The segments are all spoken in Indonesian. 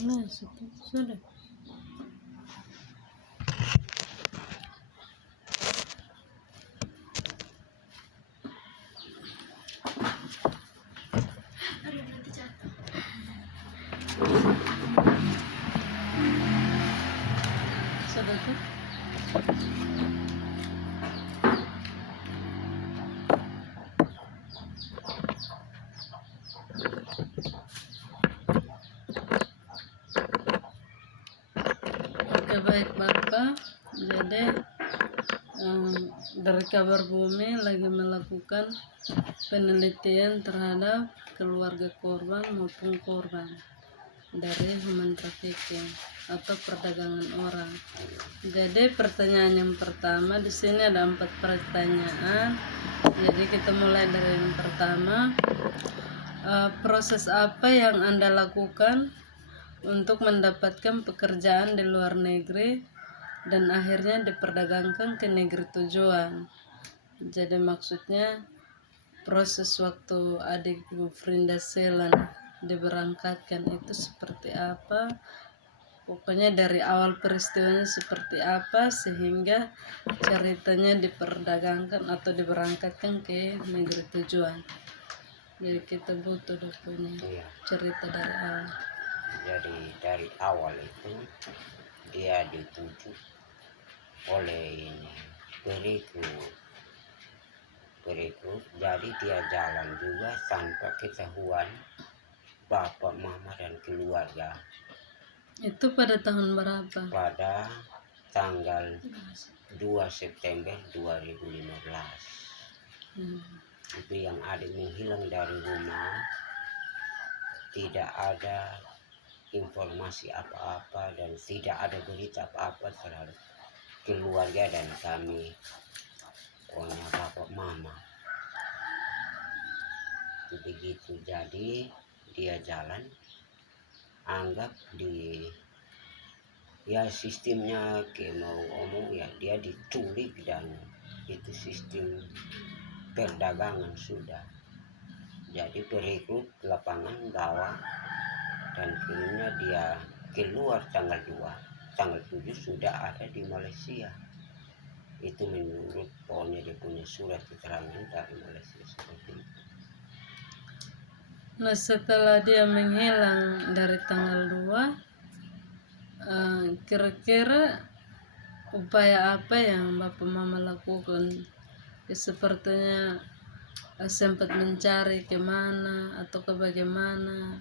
Mana sudah. Sudah tuh. Oke, baik Bapak. Jadi dari Kabar Bumi lagi melakukan penelitian terhadap keluarga korban maupun korban dari human trafficking atau perdagangan orang. Jadi pertanyaan yang pertama di sini ada 4 pertanyaan. Jadi kita mulai dari yang pertama. Proses apa yang Anda lakukan untuk mendapatkan pekerjaan di luar negeri dan akhirnya diperdagangkan ke negeri tujuan? Jadi maksudnya proses waktu adik Frinda Selan diberangkatkan itu seperti apa, pokoknya dari awal peristiwanya seperti apa sehingga ceritanya diperdagangkan atau diberangkatkan ke negeri tujuan. Jadi kita butuh punya cerita dari awal. Jadi dari awal itu dia dituju oleh perekrut, jadi dia jalan juga tanpa ketahuan bapak, mama dan keluarga. Itu pada tahun berapa? Pada tanggal 2 September 2015. Itu yang adik menghilang dari rumah, tidak ada informasi apa-apa dan tidak ada berita apa-apa terhadap keluarga dan kami, pokoknya bapak mama. Itu begitu, jadi dia jalan anggap di sistemnya kayak mau omong dia diculik dan itu sistem perdagangan sudah. Jadi perekrut lapangan bawa dan kirimnya dia keluar tanggal 2, tanggal 7 sudah ada di Malaysia. Itu menurut pokoknya dia punya surat keterangan dari Malaysia seperti itu. Nah, setelah dia menghilang dari tanggal 2, kira-kira upaya apa yang Bapak Mama lakukan? Sepertinya sempat mencari kemana atau ke bagaimana?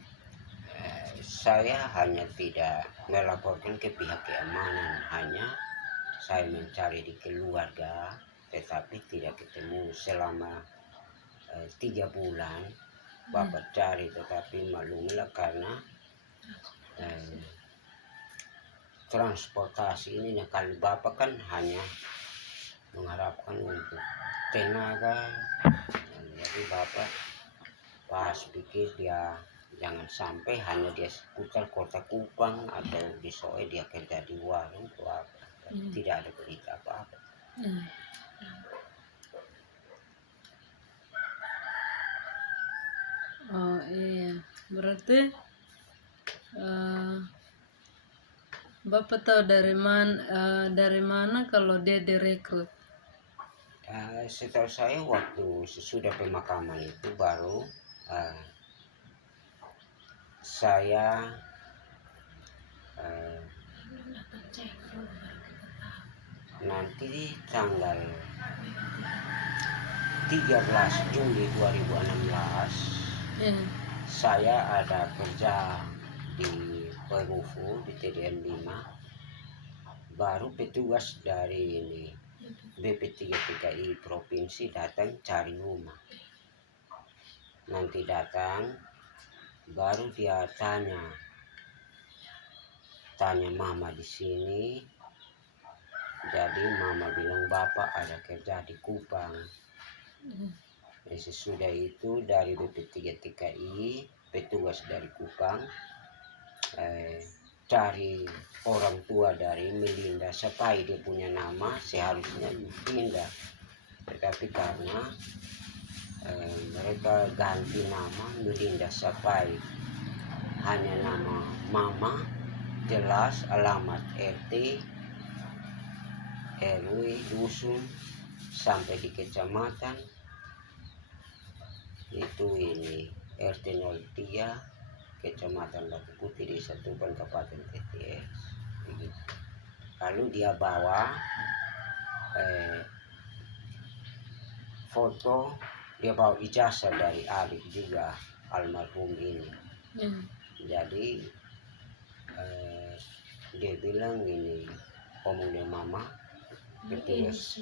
Saya hanya tidak melaporkan ke pihak keamanan, hanya saya mencari di keluarga, tetapi tidak ketemu selama 3 bulan. Bapak cari, tetapi maklumlah karena transportasi ini, kalau bapak kan hanya mengharapkan untuk tenaga, jadi bapak pas pikir dia jangan sampai hanya dia seputar kota Kupang atau di Soe dia kerja di warung atau apa. Tidak ada berita apa-apa. Oh iya, berarti Bapak tahu dari mana kalau dia direkrut? Setahu saya waktu sesudah pemakaman itu baru saya nanti tanggal 13 Juli 2016 saya ada kerja di Perufu di TDN 5, baru petugas dari ini BP3 TKI provinsi datang cari rumah. Nanti datang baru dia tanya mama di sini. Jadi mama bilang bapak ada kerja di Kupang. Sesudah itu dari BP3 TKI petugas dari Kupang cari orang tua dari Melinda Sapai, dia punya nama seharusnya pindah, tetapi karena mereka ganti nama Melinda Sapai, hanya nama mama, jelas alamat RT, RW, dusun, sampai di kecamatan itu ini RT 03 kecamatan Batu Putih di Tuban Kabupaten TTS begitu. Lalu dia bawa foto, dia bawa ijazah dari adik juga almarhum ini. Jadi dia bilang ini omongnya mama petugas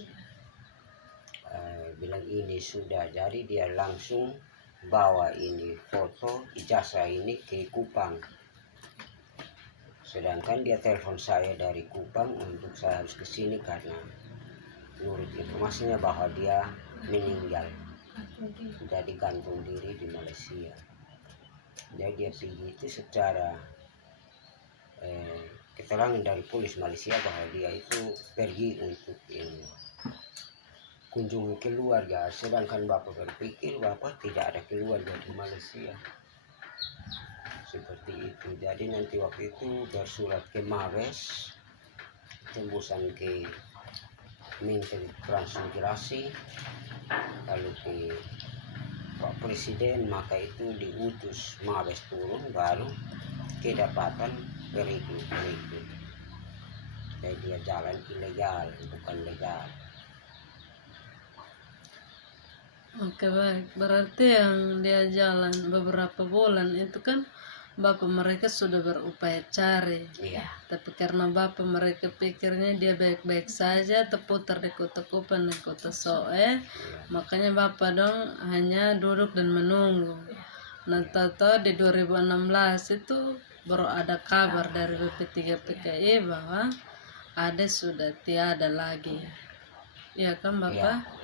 bilang ini sudah, jadi dia langsung bawa ini foto ijazah ini ke Kupang, sedangkan dia telepon saya dari Kupang untuk saya harus kesini karena menurut informasinya bahwa dia meninggal, jadi gantung diri di Malaysia. Jadi dia pergi itu secara keterangan dari polis Malaysia bahwa dia itu pergi untuk ini kunjungi keluarga, sedangkan bapak berpikir bapak tidak ada keluarga di Malaysia seperti itu. Jadi nanti waktu itu bersurat ke Mabes, tembusan ke Menteri Transmigrasi, lalu ke Pak Presiden, maka itu diutus Mabes turun, baru kedapatan berikut. Jadi dia jalan ilegal, bukan legal. Oke, baik. Berarti yang dia jalan beberapa bulan itu kan bapak mereka sudah berupaya cari. Iya. Tapi karena bapak mereka pikirnya dia baik-baik saja, terputar di kota Kupang dan kota Soe, makanya bapak dong hanya duduk dan menunggu. Nah, tahu-tahu di 2016 itu baru ada kabar dari BP3 PKI bahwa ada sudah tiada lagi. Iya kan bapak?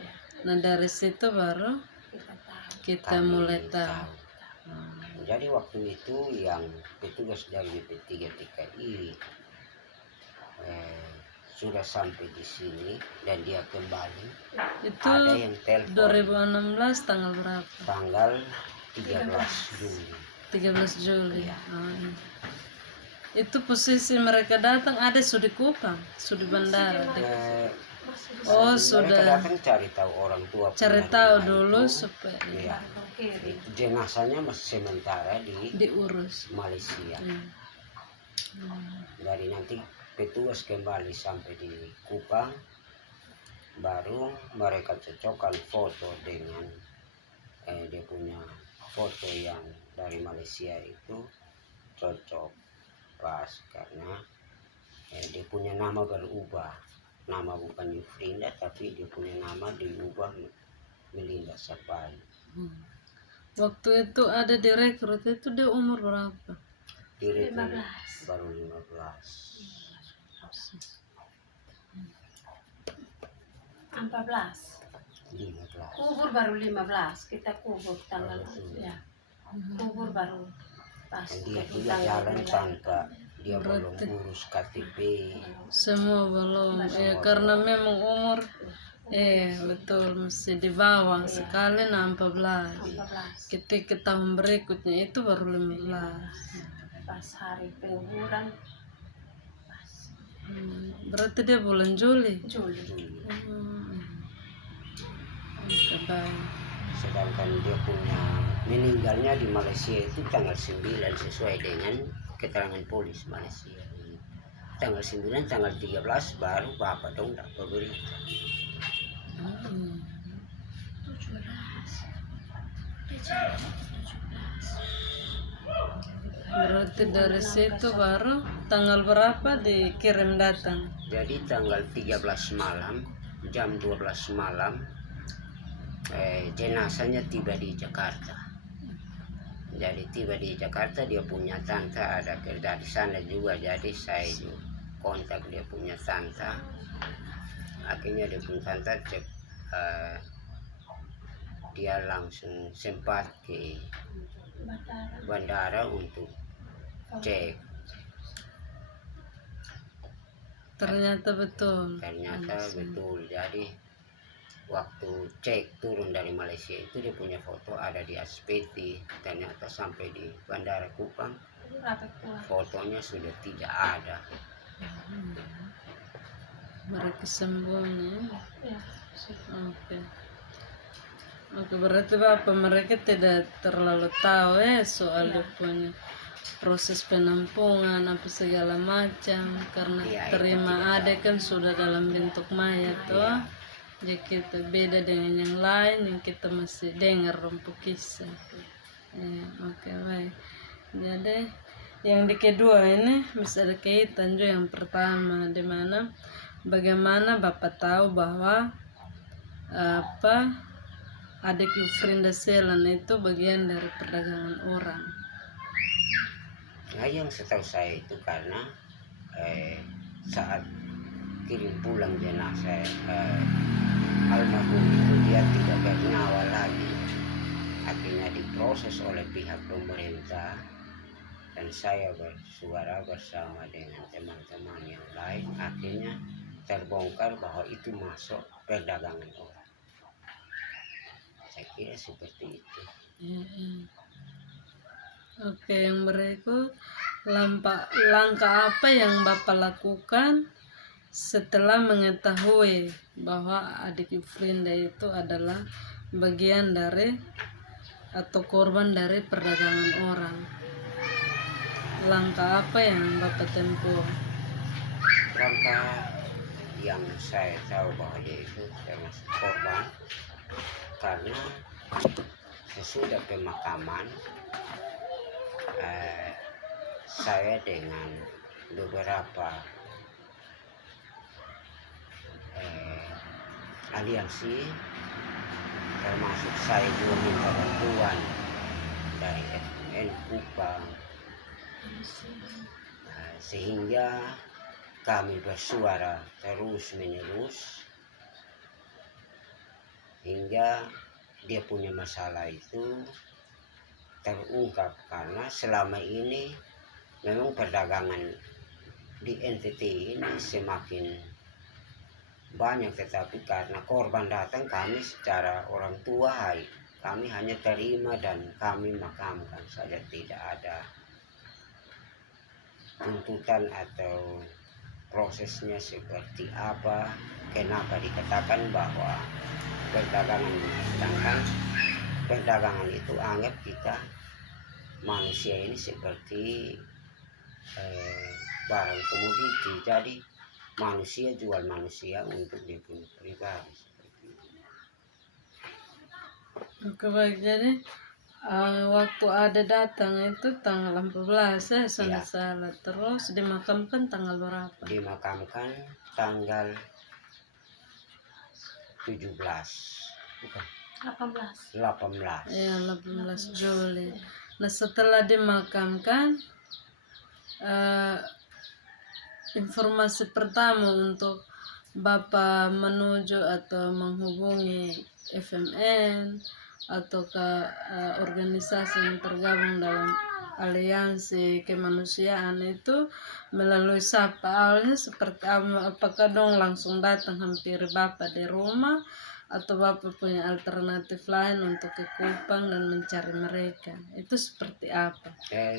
Nah, dari situ baru kita Kami mulai tahu. Jadi waktu itu yang petugas dari BP3 PKI sudah sampai di sini dan dia kembali. Itu Ada yang telepon 2016 tanggal berapa? tanggal 13 Juli. 13 Juli. Iya. Iya. Itu posisi mereka datang ada sudah Kupang, sudah bandara. Oh, Mereka sudah datang cari tahu orang tua. cari penyanyi tahu itu. dulu supaya Iya. Jenazahnya masih sementara di diurus. Malaysia. Iya. Dari nanti petugas kembali sampai di Kupang, baru mereka cocokkan foto dengan dia punya foto yang dari Malaysia itu cocok pas karena dia punya nama berubah, nama bukan Yufrinda tapi dia punya nama diubah Melinda Sapari. Waktu itu ada direkrut itu dia umur berapa? Direkrut baru 15. 15. Kubur baru 15, kita kubur tanggal ya. Kubur baru pas. Dan dia juga jalan tanpa dia belum urus KTP. Semua belum. Ya karena memang umur betul mesti di bawah sekali 14. 14 Ketika tahun berikutnya itu baru 15. pas hari penguburan Berarti dia bulan Juli. Juli. Oke, baik. Sedangkan dia punya meninggalnya di Malaysia itu tanggal 9 sesuai dengan keterangan polis Malaysia. Tanggal 9, tanggal 13 baru bapak dong dapat berita. Berarti dari situ baru tanggal berapa dikirim datang? Jadi tanggal 13 malam, jam 12 malam, jenazahnya tiba di Jakarta. Jadi tiba di Jakarta, dia punya tante ada kerja di sana juga, jadi saya juga kontak dia punya tante. Akhirnya dia punya tante cek, dia langsung sempat ke bandara untuk cek. Ternyata betul. Ternyata betul. Jadi waktu cek turun dari Malaysia itu dia punya foto ada di SPT. Ternyata sampai di bandara Kupang Berapa kuah? fotonya sudah tidak ada. Mereka sembunyi. Ya. Oke. Oke, berarti Bapak mereka tidak terlalu tahu soal dia punya proses penampungan apa segala macam karena Iya, itu terima tidak ada kan sudah dalam bentuk mayat toh. Iya. Jadi kita beda dengan yang lain yang kita masih dengar rompu kisah. Ya, oke baik. Jadi yang di kedua ini bisa ada kaitan juga yang pertama di mana bagaimana Bapak tahu bahwa apa adik Yufrinda Selan itu bagian dari perdagangan orang. Nah, yang setahu saya itu karena saat kirim pulang jenazah almarhum itu dia tidak bernyawa lagi, akhirnya diproses oleh pihak pemerintah dan saya bersuara bersama dengan teman-teman yang lain, akhirnya terbongkar bahwa itu masuk perdagangan orang. Saya kira seperti itu. Oke, yang berikut langkah apa yang Bapak lakukan setelah mengetahui bahwa adik Yufrinda itu adalah bagian dari atau korban dari perdagangan orang? Langkah apa yang Bapak tempuh? Langkah yang saya tahu bahwa dia itu termasuk korban karena sesudah pemakaman saya dengan beberapa aliansi termasuk saya juga minta bantuan dari FUN Kupang sehingga kami bersuara terus menerus hingga dia punya masalah itu terungkap, karena selama ini memang perdagangan di NTT ini semakin banyak, tetapi karena korban datang kami secara orang tua kami hanya terima dan kami makamkan saja, tidak ada tuntutan atau prosesnya seperti apa, kenapa dikatakan bahwa perdagangan, sedangkan perdagangan itu anggap kita manusia ini seperti barang komoditi, jadi manusia jual manusia untuk dia punya pribadi seperti itu. Oke baik, jadi waktu ada datang itu tanggal 14 Ya. salah. Terus dimakamkan tanggal berapa? Dimakamkan tanggal 17 bukan 18. Ya, 18 Juli. Nah, setelah dimakamkan informasi pertama untuk Bapak menuju atau menghubungi FMN atau ke organisasi yang tergabung dalam aliansi kemanusiaan itu melalui siapa awalnya seperti apakah dong langsung datang hampiri Bapak di rumah atau Bapak punya alternatif lain untuk ke Kupang dan mencari mereka? Itu seperti apa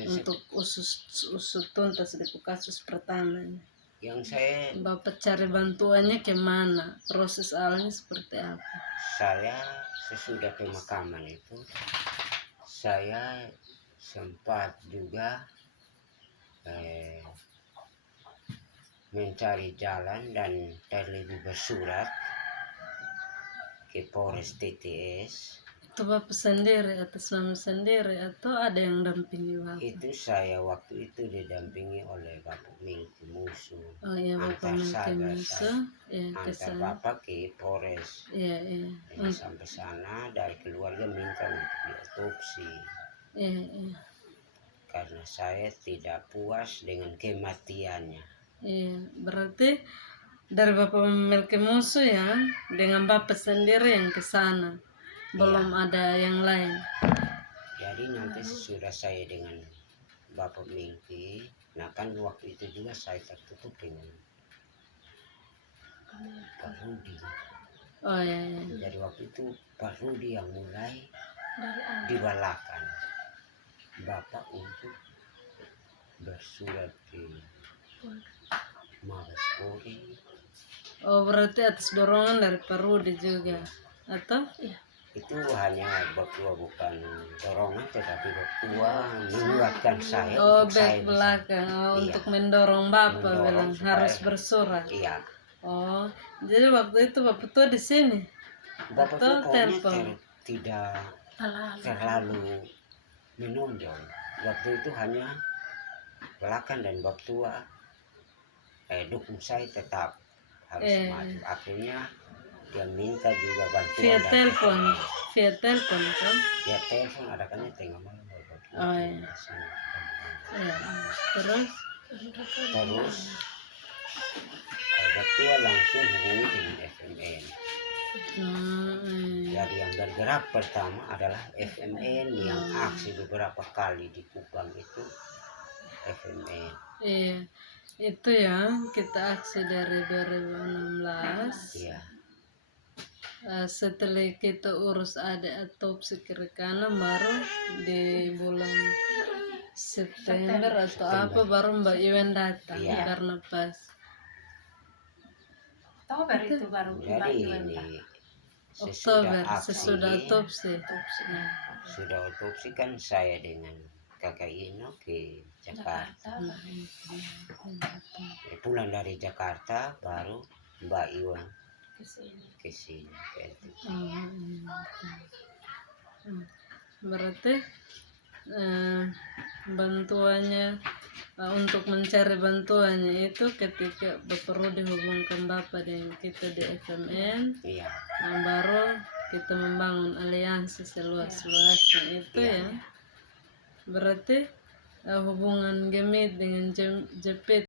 untuk usut tuntas di kasus pertama ini? Yang saya Bapak cari bantuannya kemana? Proses awalnya seperti apa? Saya sesudah pemakaman itu saya sempat juga mencari jalan dan terlebih bersurat ke Polres TTS. Itu Bapak sendiri atas nama sendiri atau ada yang dampingi Bapak? Itu saya waktu itu didampingi oleh Bapak Mingki Musuh. Oh iya, Bapak Mingki Musuh. Ya, antar Bapak ke Polres. Iya. Sampai sana dari keluarga minta untuk diotopsi. Iya. Karena saya tidak puas dengan kematiannya. Iya, berarti dari Bapak memiliki musuh ya, dengan Bapak sendiri yang ke sana. Belum ada yang lain. Jadi nanti sudah saya dengan Bapak Mingki, nah kan waktu itu juga saya tertutup dengan Pak Rudi. Oh iya. Jadi waktu itu Pak Rudi yang mulai dibalakan Bapak untuk bersurat di Mabes Polri. Oh, berarti atas dorongan dari Parudi juga, atau? Iya. Itu hanya Batua bukan dorongan, tetapi Batua menguatkan saya Oh, untuk saya back bisa. belakang, Iya. untuk mendorong Bapak Mendorong bilang supaya- harus bersurat. Iya. Oh, jadi waktu itu Bapak tuh di sini Bapak atau tuh pokoknya telepon? tidak Terlalu. terlalu menonjol. Waktu itu hanya belakang dan Batua dukung saya tetap harus maju. Akhirnya dia minta juga bantuan Via dari telepon, FMN. via telepon kan? Dia telepon ada kan tengah malam Bapak Oh, iya. di sana. Ya. Terus? Terus Batua langsung hubungi dengan FMN. Jadi yang bergerak pertama adalah FMN, yang aksi beberapa kali di Kupang itu FMN. Iya, itu ya kita aksi dari 2016. Iya. Setelah kita urus ada autopsi kiri kanan baru di bulan September atau apa baru Mbak Iwan datang. Iya. Karena pas Oktober itu baru Mbak Jadi Iwan ini Oktober aksi, sesudah autopsi. adopsi. sudah otopsi kan saya dengan Kakak Ino ke Jakarta. Pulang dari Jakarta baru Mbak Iwan ke sini. Berarti bantuannya untuk mencari bantuannya itu ketika perlu dihubungkan Bapak dengan kita di FMN, Iya. baru kita membangun aliansi seluas-luasnya itu ya. Berarti hubungan Gemit dengan Jepit